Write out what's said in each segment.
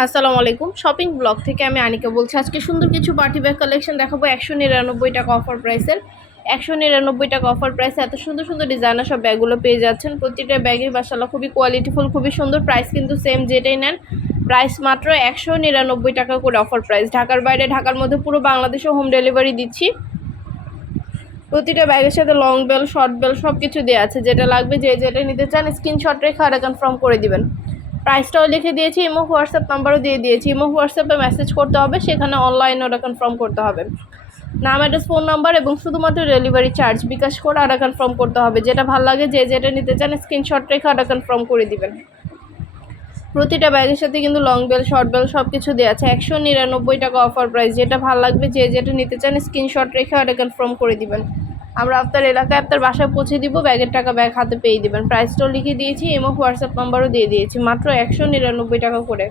আসসালামু আলাইকুম। Shopping blog থেকে আমি আনিকা বলছি, আজকে সুন্দর কিছু পার্টি ব্যাগ কালেকশন দেখাবো। একশো নিরানব্বই টাকা অফার প্রাইসের একশো নিরানব্বই টাকা অফার প্রাইসে এত সুন্দর সুন্দর ডিজাইনার সব ব্যাগগুলো পেয়ে যাচ্ছেন। প্রতিটা ব্যাগের বাসালা খুবই কোয়ালিটিফুল খুবই সুন্দর। প্রাইস কিন্তু সেম যেটাই নেন। প্রাইস মাত্র একশো নিরানব্বই টাকা করে অফার প্রাইস ঢাকার বাইরে, ঢাকার মধ্যে পুরো বাংলাদেশে হোম ডেলিভারি দিচ্ছি। প্রতিটা ব্যাগের সাথে লং বেল শর্ট বেল সব কিছু দেওয়া আছে। যেটা লাগবে, যে যেটা নিতে চান স্ক্রিনশট রেখে আর কনফার্ম করে দিবেন। প্রাইসটাও লিখে দিয়েছি, ইমো হোয়াটসঅ্যাপ নাম্বারও দিয়ে দিয়েছি। ইমো হোয়াটসঅ্যাপে মেসেজ করতে হবে, সেখানে অনলাইনে ওটা কনফার্ম করতে হবে। নাম অ্যাড্রেস ফোন নাম্বার এবং শুধুমাত্র ডেলিভারি চার্জ বিকাশ করে আটা কনফার্ম করতে হবে। যেটা ভালো লাগে, যে যেটা নিতে চান স্ক্রিনশট রেখে আটা কনফার্ম করে দিবেন। প্রতিটা ব্যাগের সাথে কিন্তু লং বেল শর্ট বেল সব কিছু দেওয়া আছে। একশো নিরানব্বই টাকা অফার প্রাইস যেটা ভালো লাগবে, যে যেটা নিতে চান স্ক্রিনশট রেখে আটা কনফার্ম করে দিবেন। আমরা আপনার এলাকায় আপনার বাসায় পৌঁছে দিব, ব্যাগের টাকা ব্যাগ হাতে পেয়ে দিবেন। প্রাইসটাও লিখে দিয়েছি এবং হোয়াটসঅ্যাপ নাম্বারও দিয়ে দিয়েছি, মাত্র একশো নিরানব্বই টাকা করে।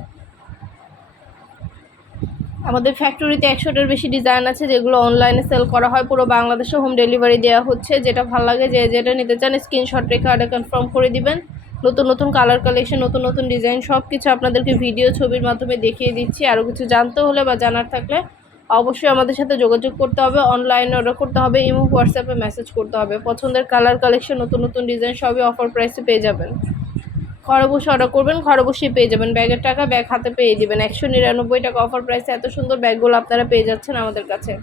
আমাদের ফ্যাক্টরিতে একশোটার বেশি ডিজাইন আছে, যেগুলো অনলাইনে সেল করা হয়। পুরো বাংলাদেশে হোম ডেলিভারি দেওয়া হচ্ছে। যেটা ভালো লাগে, যে যেটা নিতে চান স্ক্রিনশট রেখে আরে কনফার্ম করে দিবেন। নতুন নতুন কালার কালেকশন নতুন নতুন ডিজাইন সব কিছু আপনাদেরকে ভিডিও ছবির মাধ্যমে দেখিয়ে দিচ্ছি। আরও কিছু জানতে হলে বা জানার থাকলে অবশ্যই আমাদের সাথে যোগাযোগ করতে হবে অনলাইনে অর্ডার করতে হবে, ইমো হোয়াটসঅ্যাপে মেসেজ করতে হবে। পছন্দের কালার কালেকশন নতুন নতুন ডিজাইন সবই অফার প্রাইসে পেয়ে যাবেন। ঘরে বসে অর্ডার করবেন, ঘরে বসেই পেয়ে যাবেন। ব্যাগের টাকা ব্যাগ হাতে পেয়ে দিবেন। একশো নিরানব্বই টাকা অফার প্রাইসে এত সুন্দর ব্যাগগুলো আপনারা পেয়ে যাচ্ছেন আমাদের কাছে।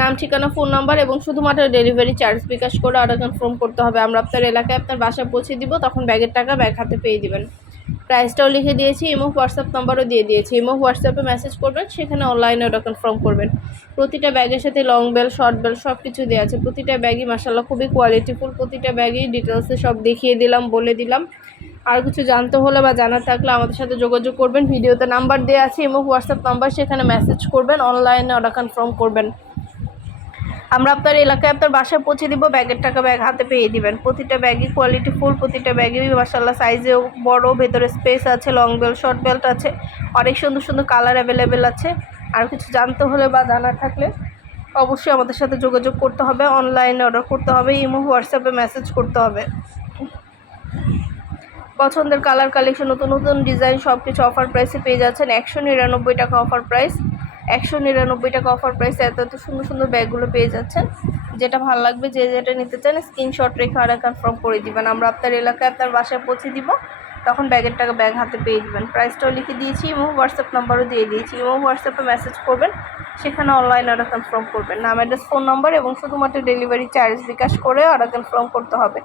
নাম, ঠিকানা ফোন নাম্বার এবং শুধুমাত্র ডেলিভারি চার্জ বিকাশ করে অর্ডার কনফার্ম করতে হবে। আমরা আপনার এলাকায় আপনার বাসা পৌঁছে দিব, তখন ব্যাগের টাকা ব্যাগ হাতে পেয়ে দিবেন। প্রাইসটাও লিখে দিয়েছি ইমো হোয়াটসঅ্যাপ নাম্বারও দিয়ে দিয়েছি। ইমো হোয়াটসঅ্যাপে মেসেজ করবেন, সেখানে অনলাইনে ওটা কনফার্ম করবেন। প্রতিটা ব্যাগের সাথে লং বেল শর্ট বেল সব কিছু দেওয়া আছে। প্রতিটা ব্যাগই মাসাল্লাহ খুবই কোয়ালিটিফুল প্রতিটা ব্যাগই ডিটেলসে সব দেখিয়ে দিলাম, বলে দিলাম। আর কিছু জানতে হলে বা জানার থাকলে আমাদের সাথে যোগাযোগ করবেন। ভিডিওতে নাম্বার দেওয়া আছে ইমো হোয়াটসঅ্যাপ নাম্বার সেখানে মেসেজ করবেন অনলাইনে অর্ডার কনফার্ম করবেন। আমরা আপনার এলাকায় আপনার বাসায় পৌঁছে দিব, ব্যাগের টাকা ব্যাগ হাতে পেয়ে দিবেন। প্রতিটা ব্যাগই কোয়ালিটি ফুল প্রতিটা ব্যাগই মাসাল্লাহ সাইজেও বড়, ভেতরে স্পেস আছে লং বেল্ট শর্ট বেল্ট আছে। অনেক সুন্দর সুন্দর কালার অ্যাভেলেবেল আছে। আর কিছু জানতে হলে বা জানা থাকলে অবশ্যই আমাদের সাথে যোগাযোগ করতে হবে। অনলাইনে অর্ডার করতে হবে, ইমো, হোয়াটসঅ্যাপে মেসেজ করতে হবে। পছন্দের কালার কালেকশন নতুন নতুন ডিজাইন সব কিছু অফার প্রাইসে পেয়ে যাচ্ছেন। একশো নিরানব্বই টাকা অফার প্রাইস একশো নিরানব্বই টাকা অফার প্রাইসে এত এত সুন্দর সুন্দর ব্যাগগুলো পেয়ে যাচ্ছেন। যেটা ভালো লাগবে যে যেটা নিতে চান স্ক্রিনশট রেখে আর কনফার্ম করে দিবেন। আমরা আপনার এলাকায় আপনার বাসায় পৌঁছে দিব, তখন ব্যাগের টাকা ব্যাগ হাতে পেয়ে দিবেন। প্রাইসটাও লিখে দিয়েছি, এবং হোয়াটসঅ্যাপ নাম্বারও দিয়ে দিয়েছি, এবং হোয়াটসঅ্যাপে মেসেজ করবেন, সেখানে অনলাইন অর্ডার কনফার্ম করবেন। নাম অ্যাড্রেস ফোন নাম্বার এবং শুধুমাত্র ডেলিভারি চার্জ বিকাশ করে অর্ডার কনফার্ম করতে হবে।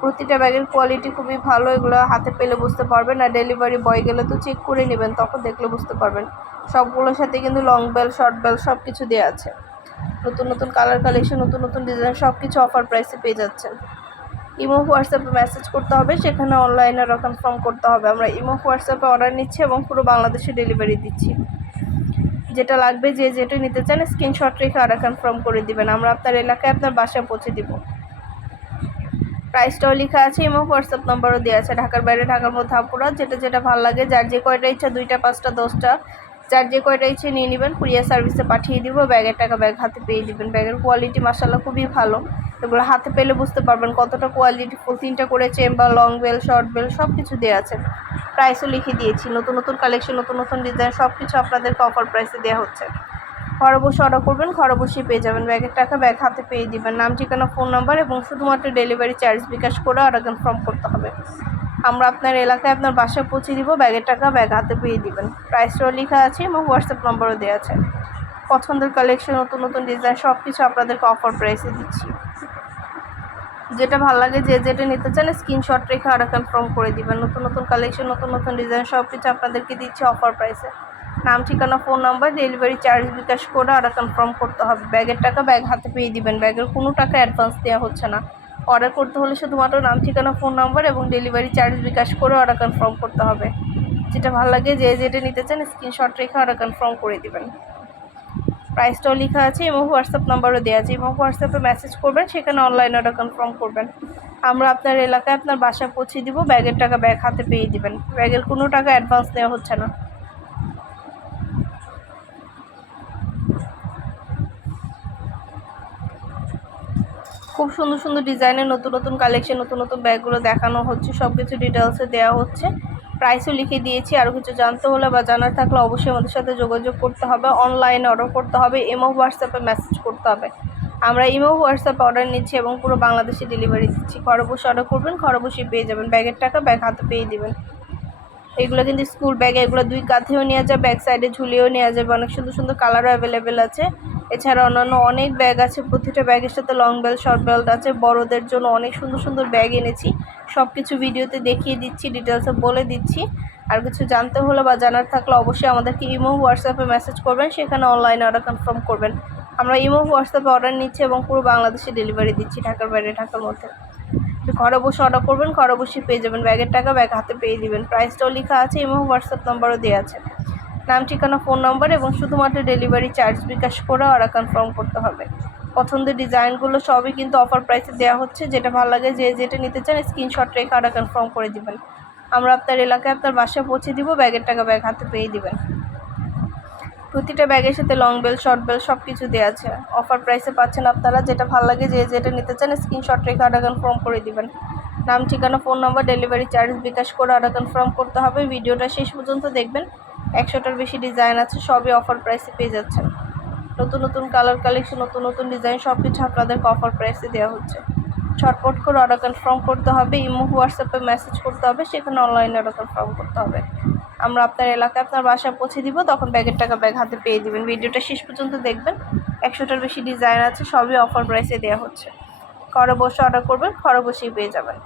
প্রতিটা ব্যাগের কোয়ালিটি খুবই ভালো, এগুলো হাতে পেলে বুঝতে পারবেন, আর ডেলিভারি বয় গেলে তো চেক করে নেবেন, তখন দেখলে বুঝতে পারবেন। সবগুলোর সাথে কিন্তু লং বেল শর্ট বেল সব কিছু দেওয়া আছে। নতুন নতুন কালার কালেকশন নতুন নতুন ডিজাইন সব কিছু অফার প্রাইসে পেয়ে যাচ্ছেন। ইমো হোয়াটসঅ্যাপে মেসেজ করতে হবে, সেখানে অনলাইনে কনফার্ম করতে হবে। আমরা ইমো হোয়াটসঅ্যাপে অর্ডার নিচ্ছি এবং পুরো বাংলাদেশে ডেলিভারি দিচ্ছি। যেটা লাগবে, যে যেটা নিতে চান স্ক্রিনশট রেখে অর্ডার কনফার্ম করে দিবেন। আমরা আপনার এলাকায় আপনার বাসায় পৌঁছে দিব। প্রাইসটাও লেখা আছে এবং হোয়াটসঅ্যাপ নাম্বারও দেওয়া আছে। ঢাকার বাইরে, ঢাকার মধ্যে আপুরা, যেটা যেটা ভালো লাগে, যার যে কয়টা ইচ্ছা, দুইটা, পাঁচটা, দশটা যার যে কয়টা ইচ্ছে নিয়ে নেবেন কুরিয়ার সার্ভিসে পাঠিয়ে দিব, ব্যাগের টাকা ব্যাগ হাতে পেয়ে দিবেন। ব্যাগের কোয়ালিটি মাসাল্লাহ খুবই ভালো। এগুলো হাতে পেলে বুঝতে পারবেন কতটা কোয়ালিটি ফুল তিনটা করে chamber long bell short bell সব কিছু দেওয়া আছে প্রাইসও লিখে দিয়েছি। নতুন নতুন কালেকশন নতুন নতুন ডিজাইন সব কিছু আপনাদেরকে অফার প্রাইসে দেওয়া হচ্ছে। ঘরে বসে অর্ডার করবেন, ঘরে বসেই পেয়ে যাবেন। ব্যাগের টাকা ব্যাগ হাতে পেয়ে দিবেন। নাম, ঠিকানা ফোন নাম্বার এবং শুধুমাত্র ডেলিভারি চার্জ বিকাশ করে অর্ডার কনফার্ম করতে হবে। আমরা আপনার এলাকায় আপনার বাসায় পৌঁছে দিব, ব্যাগের টাকা ব্যাগ হাতে পেয়ে দিবেন। প্রাইসটাও লেখা আছে এবং হোয়াটসঅ্যাপ নম্বরও দেওয়া আছে। পছন্দের কালেকশন নতুন নতুন ডিজাইন সব কিছু আপনাদেরকে অফার প্রাইসে দিচ্ছি। যেটা ভালো লাগে, যে যেটা নিতে চান স্ক্রিনশট রেখে অর্ডার কনফার্ম করে দিবেন। নতুন নতুন কালেকশন নতুন নতুন ডিজাইন সব কিছু আপনাদেরকে দিচ্ছি অফার প্রাইসে নাম, ঠিকানা phone number delivery charge bKash করে অর্ডার কনফার্ম করতে হবে। ব্যাগের টাকা ব্যাগ হাতে পেয়ে দিবেন। ব্যাগের কোনো টাকা অ্যাডভান্স দেওয়া হচ্ছে না। অর্ডার করতে হলে শুধুমাত্র নাম, ঠিকানা ফোন নাম্বার এবং ডেলিভারি চার্জ বিকাশ করে অর্ডার কনফার্ম করতে হবে। যেটা ভালো লাগে, যে যেটা নিতে চান স্ক্রিনশট রেখে অর্ডার কনফার্ম করে দেবেন। প্রাইসটাও লেখা আছে এবং হোয়াটসঅ্যাপ নাম্বারও দেওয়া আছে। এবং হোয়াটসঅ্যাপে মেসেজ করবেন, সেখানে অনলাইন অর্ডার কনফার্ম করবেন। আমরা আপনার এলাকায় আপনার বাসা পৌঁছে দিব, ব্যাগের টাকা ব্যাগ হাতে পেয়ে দিবেন। ব্যাগের কোনো টাকা অ্যাডভান্স দেওয়া হচ্ছে না। খুব সুন্দর সুন্দর ডিজাইনের নতুন নতুন কালেকশন নতুন নতুন ব্যাগগুলো দেখানো হচ্ছে সব কিছু ডিটেলসে দেওয়া হচ্ছে। প্রাইসও লিখে দিয়েছি আরও কিছু জানতে হলে বা জানার থাকলে অবশ্যই আমাদের সাথে যোগাযোগ করতে হবে। অনলাইনে অর্ডার করতে হবে ইমো হোয়াটসঅ্যাপে মেসেজ করতে হবে। আমরা ইমো হোয়াটসঅ্যাপে অর্ডার নিচ্ছি এবং পুরো বাংলাদেশে ডেলিভারি দিচ্ছি। ঘরে বসে অর্ডার করবেন, ঘরে বসেই পেয়ে যাবেন। ব্যাগের টাকা ব্যাগ হাতে পেয়ে দিবেন। এগুলো কিন্তু স্কুল ব্যাগ এগুলো দুই কাঁধেও নেওয়া যায় ব্যাক সাইডে ঝুলিয়েও নেওয়া যাবে। অনেক সুন্দর সুন্দর কালারও অ্যাভেলেবেল আছে। এছাড়া অন্যান্য অনেক ব্যাগ আছে, প্রতিটা ব্যাগের সাথে লং বেল্ট শর্ট বেল্ট আছে। বড়দের জন্য অনেক সুন্দর সুন্দর ব্যাগ এনেছি। সব কিছু ভিডিওতে দেখিয়ে দিচ্ছি ডিটেলসে বলে দিচ্ছি। আর কিছু জানতে হলে বা জানার থাকলে অবশ্যই আমাদেরকে ইমো, হোয়াটসঅ্যাপে মেসেজ করবেন, সেখানে অনলাইনে অর্ডার কনফার্ম করবেন। আমরা ইমো, হোয়াটসঅ্যাপে অর্ডার নিচ্ছি এবং পুরো বাংলাদেশে ডেলিভারি দিচ্ছি, ঢাকার বাইরে, ঢাকার মধ্যে। ঘরে বসে অর্ডার করবেন, ঘরে বসে পেয়ে যাবেন ব্যাগের টাকা, ব্যাগ হাতে পেয়ে দিবেন। প্রাইসটাও লেখা আছে, ইমো, হোয়াটসঅ্যাপ নাম্বারও দেওয়া আছে। নাম, ঠিকানা, ফোন নাম্বার এবং শুধুমাত্র ডেলিভারি চার্জ বিকাশ করে অর্ডার কনফার্ম করতে হবে। পছন্দের ডিজাইনগুলো সবই কিন্তু অফার প্রাইসে দেওয়া হচ্ছে। যেটা ভালো লাগে, যে যেটা নিতে চান স্ক্রিনশট রেখে অর্ডার কনফার্ম করে দিবেন। আমরা আপনার এলাকায় আপনার বাসায় পৌঁছে দিব ব্যাগের টাকা ব্যাগ হাতে পেয়ে দিবেন। প্রতিটা ব্যাগের সাথে লং বেল শর্ট বেল সব কিছু দেওয়া আছে অফার প্রাইসে পাচ্ছেন আপনারা, যেটা ভালো লাগে, যে যেটা নিতে চান স্ক্রিনশট রেখে অর্ডার কনফার্ম করে দিবেন। নাম, ঠিকানা phone number delivery charge bKash করে অর্ডার কনফার্ম করতে হবে। ভিডিওটা শেষ পর্যন্ত দেখবেন। একশোটার বেশি ডিজাইন আছে, সবই অফার প্রাইসে পেয়ে যাচ্ছেন। নতুন নতুন কালার কালেকশন নতুন নতুন ডিজাইন সব কিছু আপনাদেরকে অফার প্রাইসে দেওয়া হচ্ছে। ছটপট করে অর্ডার কনফার্ম করতে হবে, ইমো হোয়াটসঅ্যাপে মেসেজ করতে হবে, সেখানে অনলাইনে অর্ডার কনফার্ম করতে হবে। আমরা আপনার এলাকায় আপনার বাসায় পৌঁছে দিব, তখন ব্যাগের টাকা ব্যাগ হাতে পেয়ে দিবেন। ভিডিওটা শেষ পর্যন্ত দেখবেন, একশোটার বেশি ডিজাইন আছে, সবই অফার প্রাইসে দেওয়া হচ্ছে। ঘরে বসে অর্ডার করবেন, ঘরে বসেই পেয়ে যাবেন।